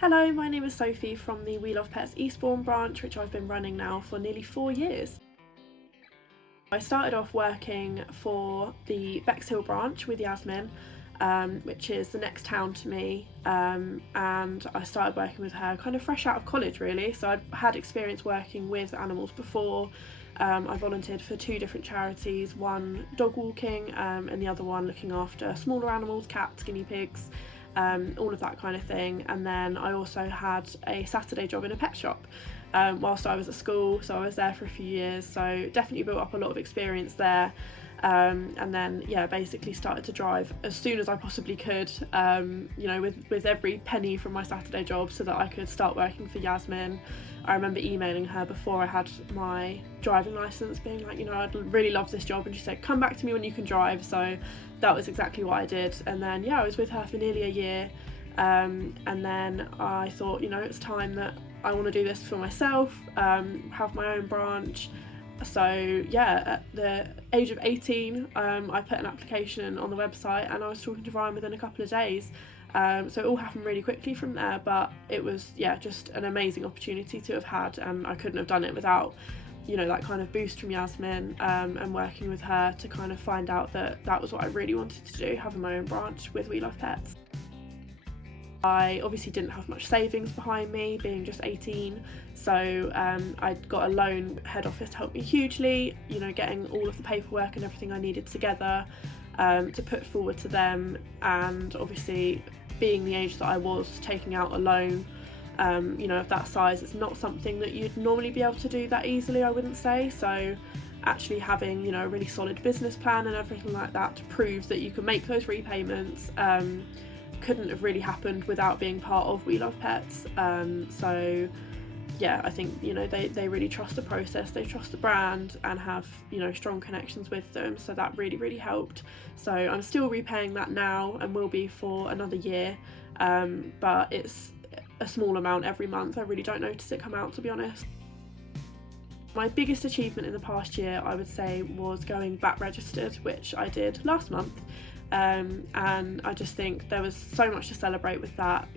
Hello, my name is Sophie from the We Love Pets Eastbourne branch, which I've been running now for nearly 4 years. I started off working for the Bexhill branch with Yasmin, which is the next town to me, and I started working with her kind of fresh out of college really, so I'd had experience working with animals before. I volunteered for 2 different charities, one dog walking and the other one looking after smaller animals, cats, guinea pigs, all of that kind of thing. And then I also had a Saturday job in a pet shop whilst I was at school, so I was there for a few years, so definitely built up a lot of experience there. And then basically started to drive as soon as I possibly could, with every penny from my Saturday job so that I could start working for Yasmin. I remember emailing her before I had my driving licence being like, I'd really love this job, and she said come back to me when you can drive, so that was exactly what I did. And then I was with her for nearly a year, and then I thought it's time that I want to do this for myself, have my own branch. So at the age of 18 I put an application on the website and I was talking to Ryan within a couple of days, so it all happened really quickly from there, but it was just an amazing opportunity to have had, and I couldn't have done it without that kind of boost from Yasmin, and working with her to kind of find out that was what I really wanted to do, having my own branch with We Love Pets. I obviously didn't have much savings behind me, being just 18, so I got a loan. Head office helped me hugely, getting all of the paperwork and everything I needed together to put forward to them, and obviously being the age that I was, taking out a loan of that size, it's not something that you'd normally be able to do that easily, I wouldn't say. So actually having a really solid business plan and everything like that to prove that you can make those repayments couldn't have really happened without being part of We Love Pets. I think they really trust the process, they trust the brand and have strong connections with them, so that really helped. So I'm still repaying that now and will be for another year, but it's a small amount every month. I really don't notice it come out, to be honest. My biggest achievement in the past year, I would say, was going back registered, which I did last month. And I just think there was so much to celebrate with that.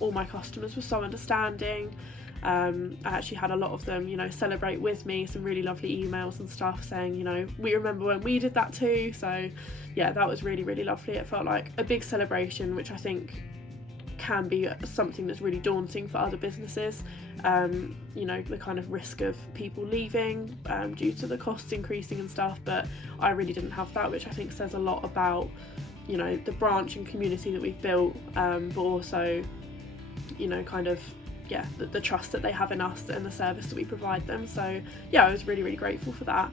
All my customers were so understanding. I actually had a lot of them celebrate with me, some really lovely emails and stuff saying we remember when we did that too. So that was really lovely. It felt like a big celebration, which I think can be something that's really daunting for other businesses, the kind of risk of people leaving due to the costs increasing and stuff, but I really didn't have that, which I think says a lot about the branch and community that we've built, but also the trust that they have in us and the service that we provide them. So I was really grateful for that.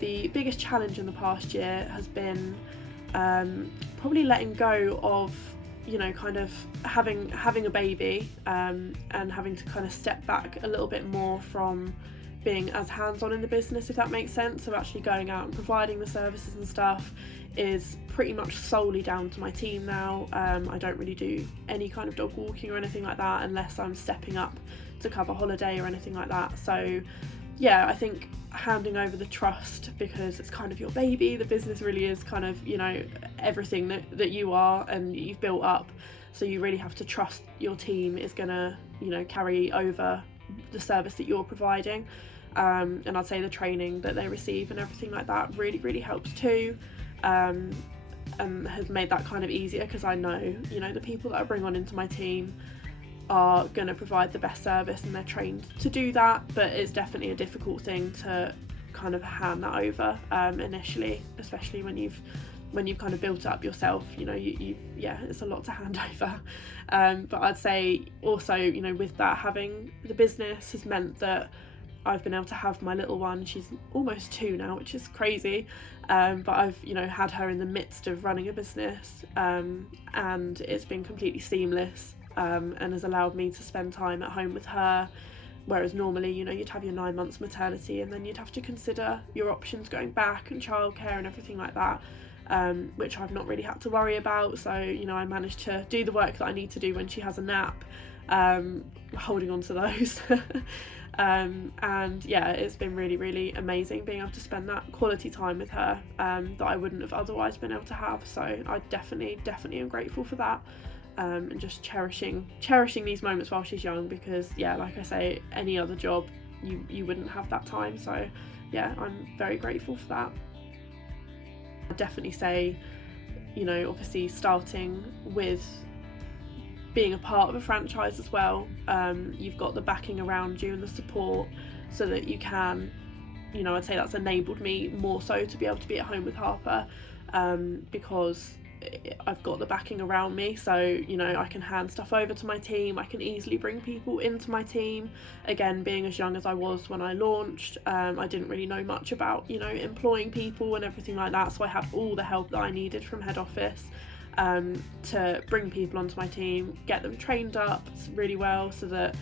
The biggest challenge in the past year has been probably letting go of kind of having a baby, and having to kind of step back a little bit more from being as hands-on in the business, if that makes sense. So actually going out and providing the services and stuff is pretty much solely down to my team now. I don't really do any kind of dog walking or anything like that unless I'm stepping up to cover holiday or anything like that. So I think handing over the trust, because it's kind of your baby, the business really is kind of everything that you are and you've built up, so you really have to trust your team is gonna carry over the service that you're providing, and I'd say the training that they receive and everything like that really helps too, and has made that kind of easier, because I know the people that I bring on into my team are going to provide the best service and they're trained to do that. But it's definitely a difficult thing to kind of hand that over initially, especially when you've kind of built it up yourself. It's a lot to hand over, but I'd say also with that, having the business has meant that I've been able to have my little one. She's almost 2 now, which is crazy, but I've had her in the midst of running a business, and it's been completely seamless, and has allowed me to spend time at home with her, whereas normally you'd have your 9 months maternity and then you'd have to consider your options going back and childcare and everything like that, which I've not really had to worry about. So I managed to do the work that I need to do when she has a nap, holding on to those. And it's been really amazing being able to spend that quality time with her, that I wouldn't have otherwise been able to have. So I definitely am grateful for that. and just cherishing these moments while she's young, because yeah, like I say, any other job you wouldn't have that time. So yeah, I'm very grateful for that. I'd definitely say, you know, obviously starting with being a part of a franchise as well, you've got the backing around you and the support so that you can, you know, I'd say that's enabled me more so to be able to be at home with Harper, because I've got the backing around me. So, you know, I can hand stuff over to my team, I can easily bring people into my team. Again, being as young as I was when I launched, I didn't really know much about, you know, employing people and everything like that, so I had all the help that I needed from head office to bring people onto my team, get them trained up really well, so that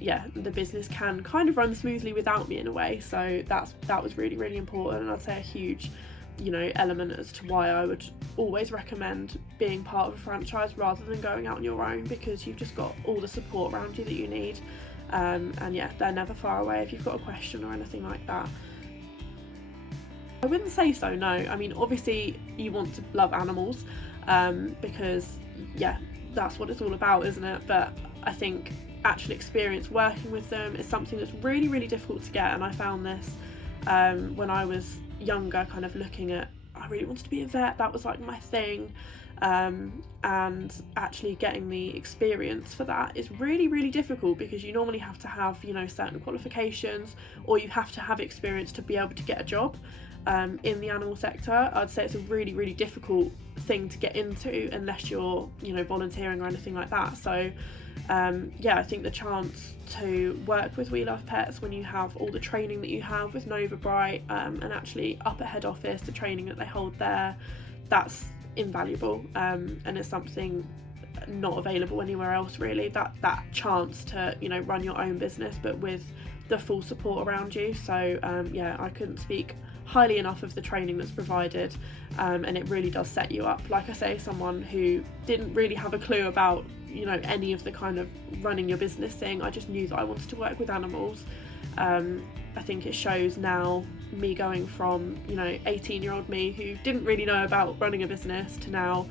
yeah, the business can kind of run smoothly without me in a way. So that was really, really important, and I'd say a huge, you know, element as to why I would always recommend being part of a franchise rather than going out on your own, because you've just got all the support around you that you need, and yeah, they're never far away if you've got a question or anything like that. I wouldn't say so, no. I mean, obviously you want to love animals, because yeah, that's what it's all about, isn't it? But I think actual experience working with them is something that's really, really difficult to get. And I found this when I was younger, kind of looking at, I really wanted to be a vet, that was like my thing, and actually getting the experience for that is really, really difficult, because you normally have to have, you know, certain qualifications, or you have to have experience to be able to get a job in the animal sector. I'd say it's a really, really difficult thing to get into unless you're, you know, volunteering or anything like that. So yeah, I think the chance to work with We Love Pets when you have all the training that you have with Nova Bright, and actually up at head office, the training that they hold there, that's invaluable, and it's something not available anywhere else really, that chance to, you know, run your own business but with the full support around you. So yeah, I couldn't speak highly enough of the training that's provided, and it really does set you up. Like I say, someone who didn't really have a clue about, you know, any of the kind of running your business thing, I just knew that I wanted to work with animals. I think it shows now, me going from, you know, 18-year-old me who didn't really know about running a business to now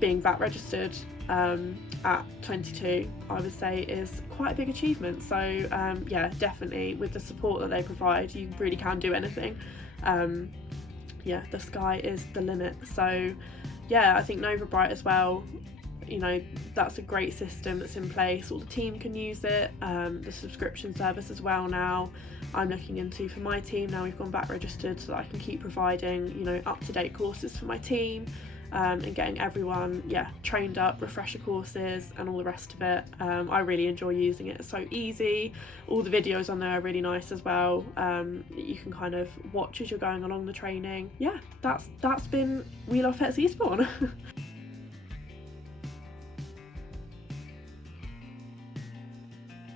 being VAT registered at 22, I would say is quite a big achievement. So yeah, definitely with the support that they provide, you really can do anything. Yeah, the sky is the limit. So yeah, I think Nova Bright as well, you know, that's a great system that's in place. All the team can use it, the subscription service as well now I'm looking into for my team. Now we've gone back registered, so that I can keep providing, you know, up-to-date courses for my team, and getting everyone, yeah, trained up, refresher courses and all the rest of it. I really enjoy using it. It's so easy. All the videos on there are really nice as well, that you can kind of watch as you're going along the training. Yeah, that's been We Love Pets Eastbourne.